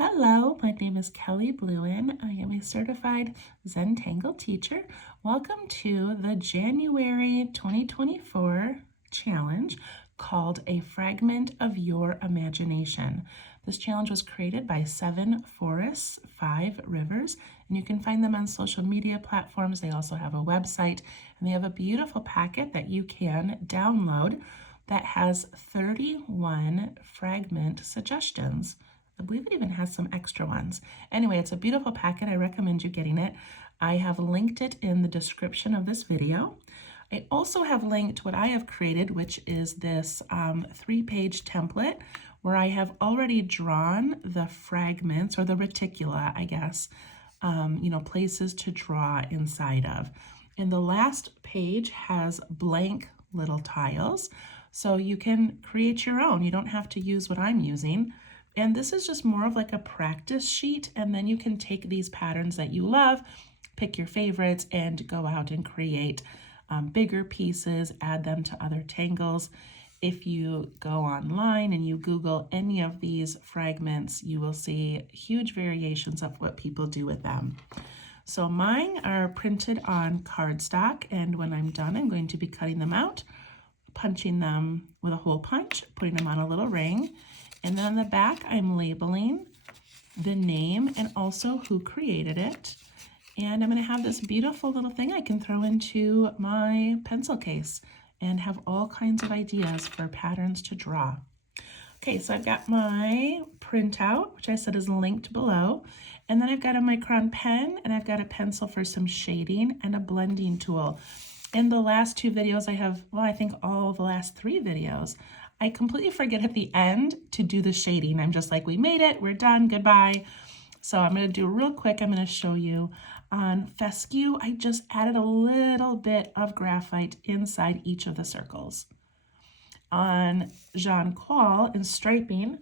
Hello, my name is Kelly Bluen. I am a certified Zentangle teacher. Welcome to the January 2024 challenge called A Fragment of Your Imagination. This challenge was created by 7 Forests, 5 Rivers, and you can find them on social media platforms. They also have a website, and they have a beautiful packet that you can download that has 31 fragment suggestions. I believe it even has some extra ones. Anyway, it's a beautiful packet. I recommend you getting it. I have linked it in the description of this video. I also have linked what I have created, which is this 3-page template where I have already drawn the fragments, or the reticula, I guess, places to draw inside of. And the last page has blank little tiles, so you can create your own. You don't have to use what I'm using. And this is just more of like a practice sheet, and then you can take these patterns that you love, pick your favorites, and go out and create bigger pieces, add them to other tangles. If you go online and you Google any of these fragments, you will see huge variations of what people do with them. So mine are printed on cardstock, and when I'm done, I'm going to be cutting them out, punching them with a hole punch, putting them on a little ring. And then on the back, I'm labeling the name and also who created it. And I'm going to have this beautiful little thing I can throw into my pencil case and have all kinds of ideas for patterns to draw. Okay, so I've got my printout, which I said is linked below. And then I've got a micron pen, and I've got a pencil for some shading and a blending tool. In the last 2 videos I have, well, I think all the last 3 videos, I completely forget at the end to do the shading. I'm just like, we made it, we're done, goodbye. So I'm going to do real quick, I'm going to show you on fescue. I just added a little bit of graphite inside each of the circles. On Jonquil in striping,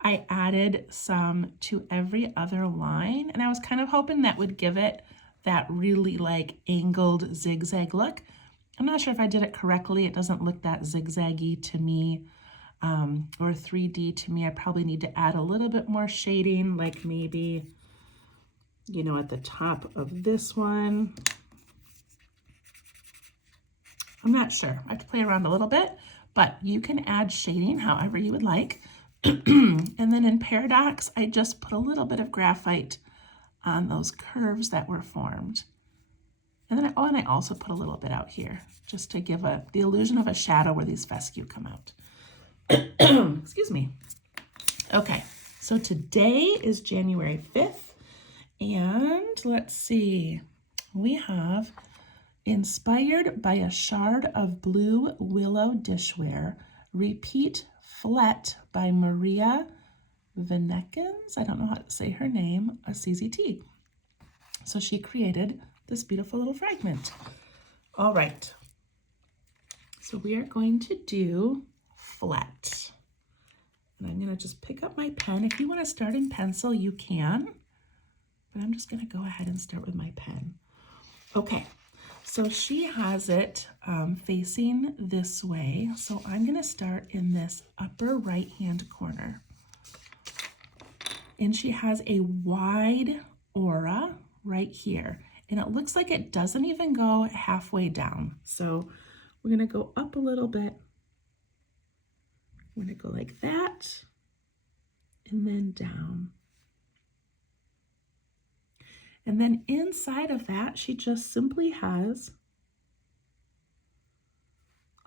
I added some to every other line, and I was kind of hoping that would give it that really like angled zigzag look. I'm not sure if I did it correctly. It doesn't look that zigzaggy to me, or 3D to me. I probably need to add a little bit more shading, like maybe, at the top of this one. I'm not sure. I have to play around a little bit, but you can add shading however you would like. And then in Paradox, I just put a little bit of graphite on those curves that were formed. And then I also put a little bit out here just to give the illusion of a shadow where these fescue come out. Excuse me. Okay, so today is January 5th, and let's see, we have inspired by a shard of blue willow dishware, repeat flet by Maria Venekins. I don't know how to say her name, a CZT. So she created this beautiful little fragment. All right, so we are going to do flet. And I'm going to just pick up my pen. If you want to start in pencil, you can, but I'm just going to go ahead and start with my pen. Okay, so she has it facing this way. So I'm going to start in this upper right-hand corner. And she has a wide aura right here. And it looks like it doesn't even go halfway down. So we're going to go up a little bit. I'm going to go like that, and then down. And then inside of that, she just simply has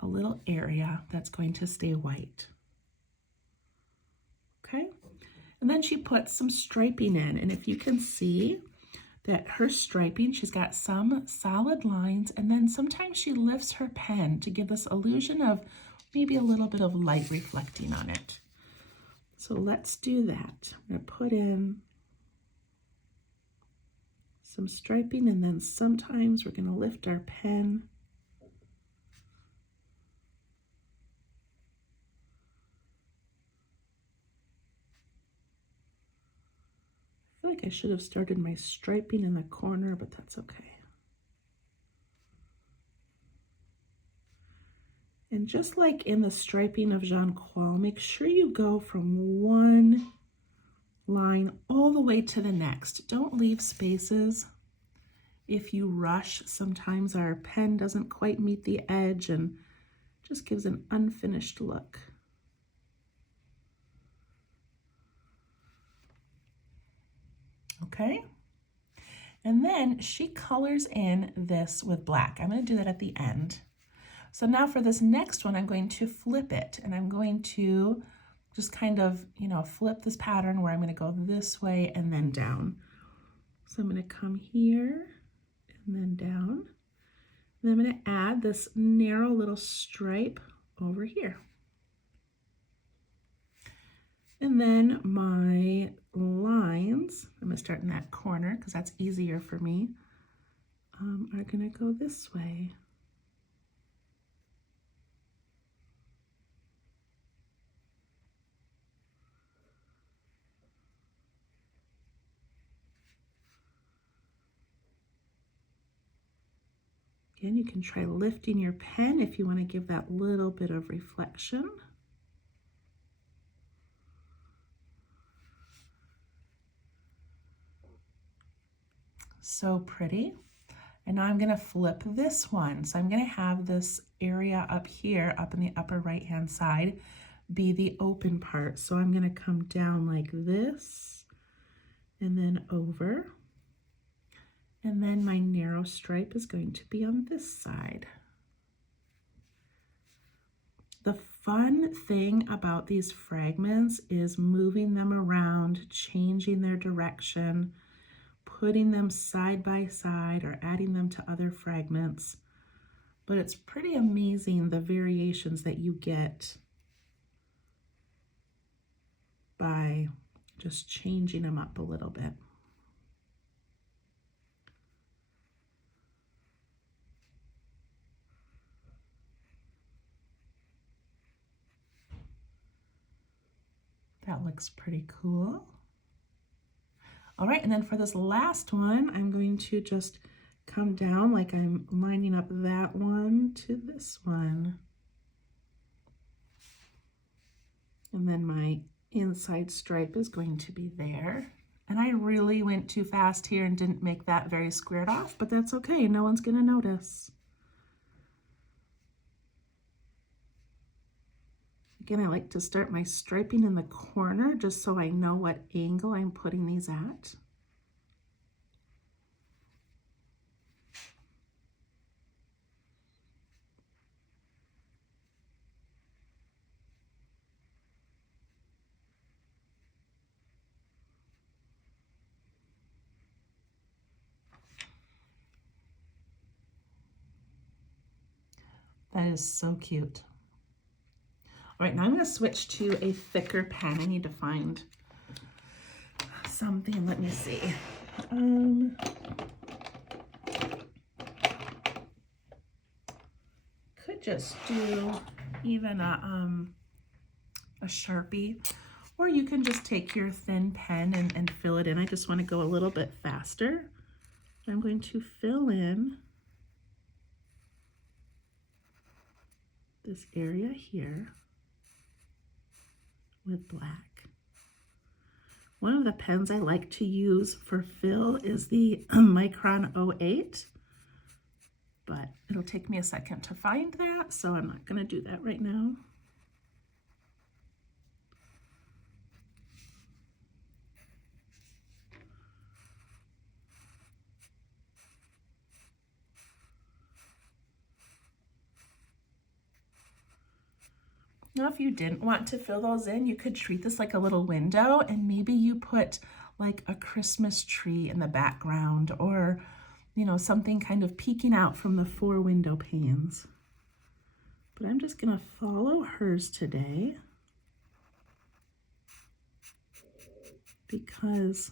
a little area that's going to stay white. Okay? And then she puts some striping in. And if you can see that her striping, she's got some solid lines, and then sometimes she lifts her pen to give this illusion of maybe a little bit of light reflecting on it. So let's do that. I'm going to put in some striping, and then sometimes we're going to lift our pen. I feel like I should have started my striping in the corner, but that's okay. And just like in the striping of Jonquil, make sure you go from one line all the way to the next. Don't leave spaces. If you rush, sometimes our pen doesn't quite meet the edge and just gives an unfinished look. Okay, and then she colors in this with black. I'm going to do that at the end. So now for this next one, I'm going to flip it, and I'm going to just kind of, flip this pattern where I'm going to go this way and then down. So I'm going to come here and then down. And I'm going to add this narrow little stripe over here. And then my lines, I'm going to start in that corner because that's easier for me, are going to go this way. Again, you can try lifting your pen if you want to give that little bit of reflection. So pretty. And now I'm going to flip this one. So I'm going to have this area up here, up in the upper right hand side, be the open part. So I'm going to come down like this and then over. And then my narrow stripe is going to be on this side. The fun thing about these fragments is moving them around, changing their direction, putting them side by side or adding them to other fragments. But it's pretty amazing the variations that you get by just changing them up a little bit. That looks pretty cool. All right, and then for this last one, I'm going to just come down like I'm lining up that one to this one. And then my inside stripe is going to be there. And I really went too fast here and didn't make that very squared off, but that's okay. No one's gonna notice. Again, I like to start my striping in the corner just so I know what angle I'm putting these at. That is so cute. All right, now I'm going to switch to a thicker pen. I need to find something. Let me see. Could just do even a Sharpie, or you can just take your thin pen and fill it in. I just want to go a little bit faster. I'm going to fill in this area here with black. One of the pens I like to use for fill is the Micron 08, but it'll take me a second to find that, so I'm not going to do that right now. Now, if you didn't want to fill those in, you could treat this like a little window, and maybe you put like a Christmas tree in the background, or something kind of peeking out from the 4 window panes. But I'm just gonna follow hers today because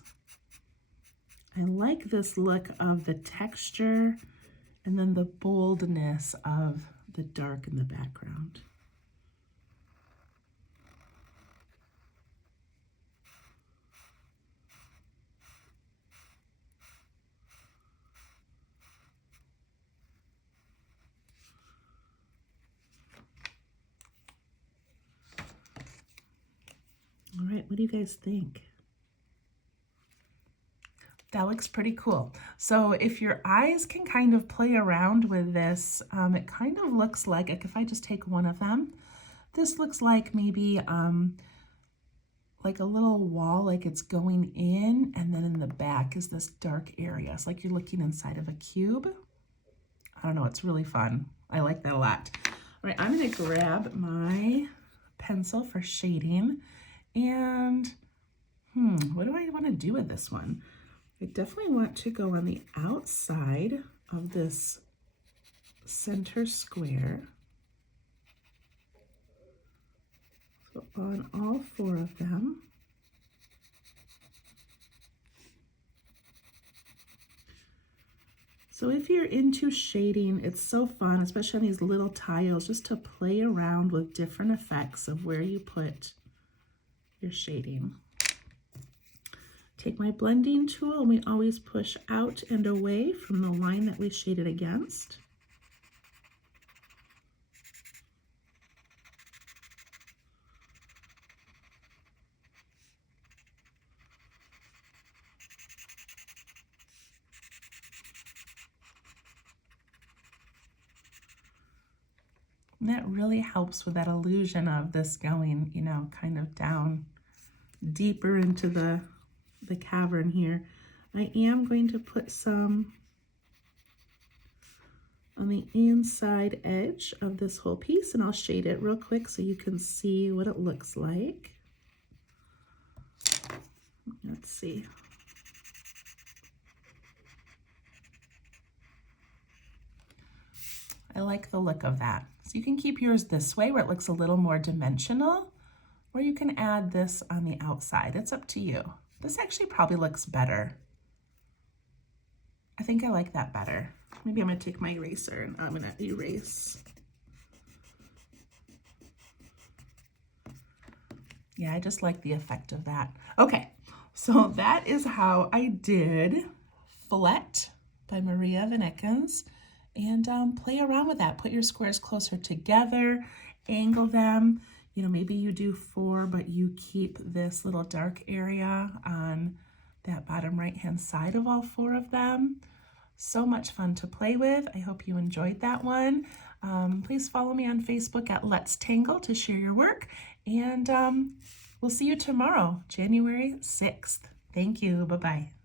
I like this look of the texture and then the boldness of the dark in the background. All right, what do you guys think? That looks pretty cool. So if your eyes can kind of play around with this, it kind of looks like if I just take one of them, this looks like maybe like a little wall, like it's going in, and then in the back is this dark area. It's like you're looking inside of a cube. I don't know, it's really fun. I like that a lot. All right, I'm gonna grab my pencil for shading, and what do I want to do with this one? I definitely want to go on the outside of this center square. So on all 4 of them. So if you're into shading, it's so fun, especially on these little tiles, just to play around with different effects of where you put your shading. Take my blending tool, and we always push out and away from the line that we shaded against. And that really helps with that illusion of this going, you know, kind of down deeper into the cavern here. I am going to put some on the inside edge of this whole piece, and I'll shade it real quick so you can see what it looks like. Let's see. I like the look of that. So you can keep yours this way where it looks a little more dimensional, or you can add this on the outside. It's up to you. This actually probably looks better. I think I like that better. Maybe I'm gonna take my eraser and I'm gonna erase. Yeah, I just like the effect of that. Okay, so that is how I did Fillet by Maria Vanekens. And play around with that. Put your squares closer together, angle them. You know, maybe you do 4, but you keep this little dark area on that bottom right-hand side of all 4 of them. So much fun to play with. I hope you enjoyed that one. Please follow me on Facebook at Let's Tangle to share your work. And we'll see you tomorrow, January 6th. Thank you. Bye-bye.